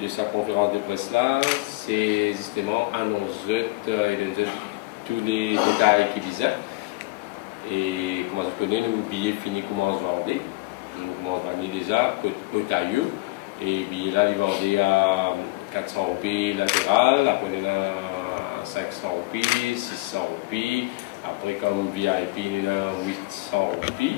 de sa conférence de presse là, c'est justement annoncer et de tous les détails qui visaient. Et comment vous connaissez, nous billets finis comment se vendre. Nous commençons à vendre déjà au tailleur. Et billets là, ils vendaient à 400 roupies latéral, après on a 500 roupies, 600 roupies. Après, comme VIP, il y a 800 roupies.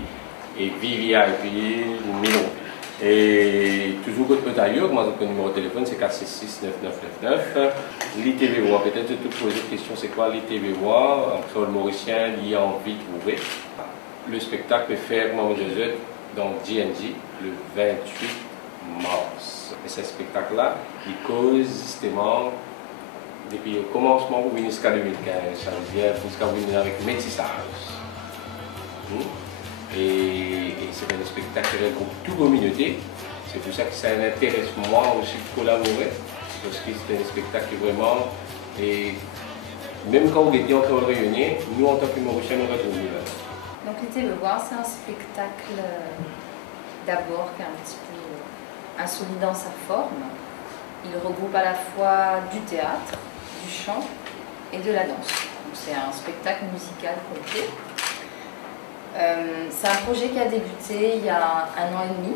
Et VVIP, 1000 roupies. Et toujours votre tailleur, moi, le numéro de téléphone, c'est 466-9999. L'ITVWA, peut-être je te pose une question, c'est quoi l'ITVWA? En créole mauricien, il y a envie de trouver. Le spectacle est fait, moi, Joseph, dans DNG, le 28 mars. Et ce spectacle-là, il cause justement, depuis le commencement jusqu'à 2015, ça veut dire jusqu'à venir avec métissage. Et c'est un spectacle qui regroupe toute communauté. C'est pour ça que ça m'intéresse moi aussi de collaborer. Parce que c'est un spectacle qui vraiment. Et même quand on était encore réunis, nous en tant que Mauriciens, nous retrouvons là. Donc l'ITVWA, c'est un spectacle d'abord qui est un petit peu insolite dans sa forme. Il regroupe à la fois du théâtre, du chant et de la danse. C'est un spectacle musical complet. C'est un projet qui a débuté il y a 1 an et demi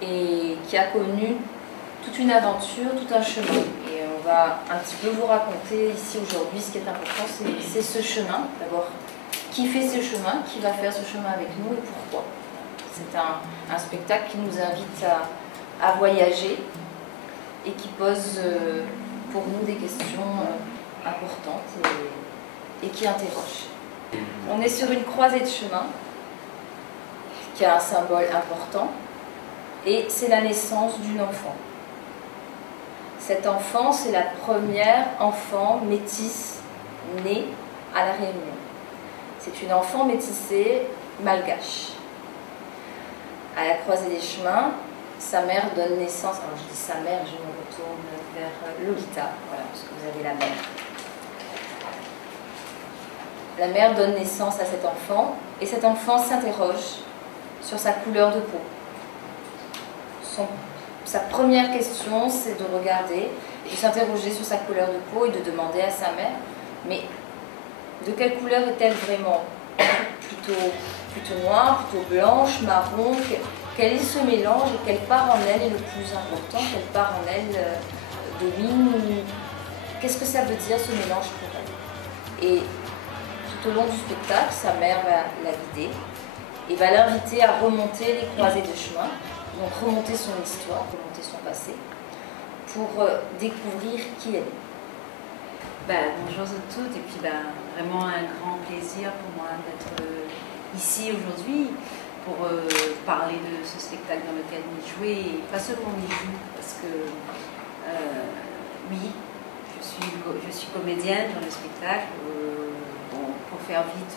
et qui a connu toute une aventure, tout un chemin. Et on va un petit peu vous raconter ici aujourd'hui ce qui est important, c'est ce chemin. D'abord, qui fait ce chemin, qui va faire ce chemin avec nous et pourquoi. C'est un spectacle qui nous invite à voyager et qui pose pour nous des questions importantes et qui interrogent. On est sur une croisée de chemin qui a un symbole important et c'est la naissance d'une enfant. Cet enfant, c'est la première enfant métisse née à La Réunion. C'est une enfant métissée malgache. À la croisée des chemins, sa mère donne naissance, alors je dis sa mère, je me retourne vers Lolita, voilà, parce que vous avez la mère. La mère donne naissance à cet enfant et cet enfant s'interroge sur sa couleur de peau. Sa première question, c'est de regarder et de s'interroger sur sa couleur de peau et de demander à sa mère, mais de quelle couleur est-elle vraiment? Plutôt noire, plutôt blanche, marron? Quel est ce mélange et quelle part en elle est le plus important? Quelle part en elle domine? Qu'est-ce que ça veut dire ce mélange pour elle? Et tout au long du spectacle, sa mère va la guider et va l'inviter à remonter les croisées de chemin, donc remonter son histoire, remonter son passé, pour découvrir qui elle est. Bonjour à toutes, et puis vraiment un grand plaisir pour moi d'être ici aujourd'hui pour parler de ce spectacle dans lequel on y joue, et pas seulement on y joue, parce que oui, je suis comédienne dans le spectacle. Pour faire vite,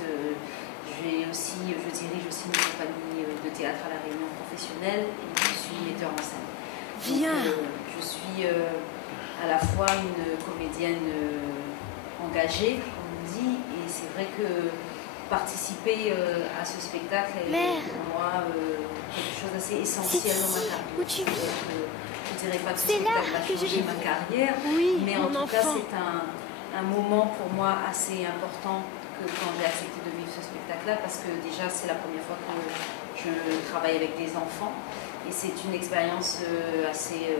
je dirige aussi une compagnie de théâtre à La Réunion professionnelle et je suis metteur en scène. Je suis à la fois une comédienne engagée, comme on dit, et c'est vrai que participer à ce spectacle est pour moi quelque chose d'assez essentiel dans ma carrière. Je ne dirais pas que ce spectacle a changé ma carrière, mais en tout cas c'est un moment pour moi assez important quand j'ai accepté de vivre ce spectacle-là, parce que déjà c'est la première fois que je travaille avec des enfants et c'est une expérience assez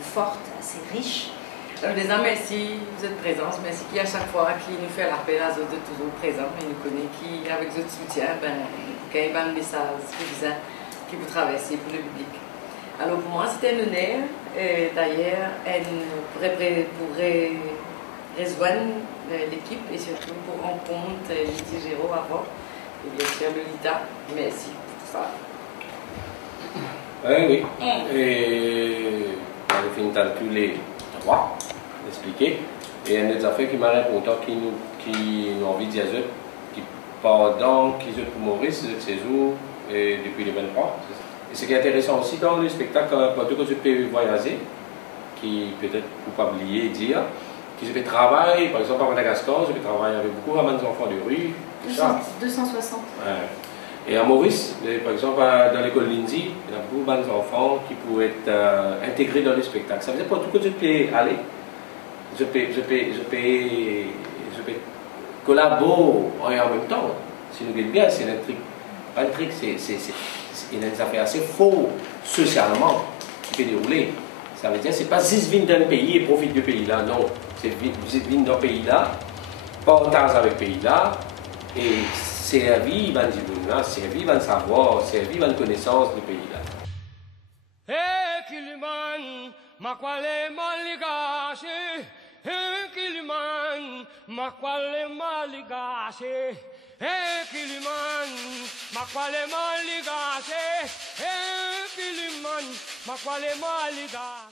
forte, assez riche. Déjà, merci de votre présence, merci qui à chaque fois qui nous fait l'appel à eux de toujours présents, et nous connaît qui avec votre soutien, quand il y a un message qui vous traverse pour le public. Alors pour moi c'était un honneur, d'ailleurs elle pourrait rejoindre l'équipe et surtout pour rencontrer Lydie Géraud avant et bien sûr Lolita. Merci pour tout ça. Oui. Et on a fini tous les trois d'expliquer. Et un autre affaire qui m'a répondu qui nous envie de dire qui pendant qu'ils sont pour Maurice, cette saison et depuis le 23. Et ce qui est intéressant aussi dans le spectacle, quand tu peux voyager, qui peut-être faut pas oublier dire, qui se fait travailler, par exemple à Madagascar, je vais travailler avec beaucoup de enfants de rue, tout ça. 260. Ouais. Et à Maurice, par exemple, dans l'école Lindsay, il y a beaucoup d'enfants qui pourraient être intégrés dans le spectacle. Ça veut dire pour tout que je peux aller, je peux collaborer en même temps. Si nous voulons bien, c'est un truc, pas un truc, c'est une affaire assez faux socialement qui peut dérouler. Ça veut dire que ce n'est pas juste venir d'un pays et profiter du pays-là, non. C'est venir d'un pays-là, partage avec le pays-là, et servir dans le servir dans le savoir, servir dans la connaissance du pays-là. Hey, Kiliman, makwale maligashi. Hey, Kiliman, makwale maligashi. Hey, Kiliman, makwale maligashi. Hey, Kiliman, makwale maligashi.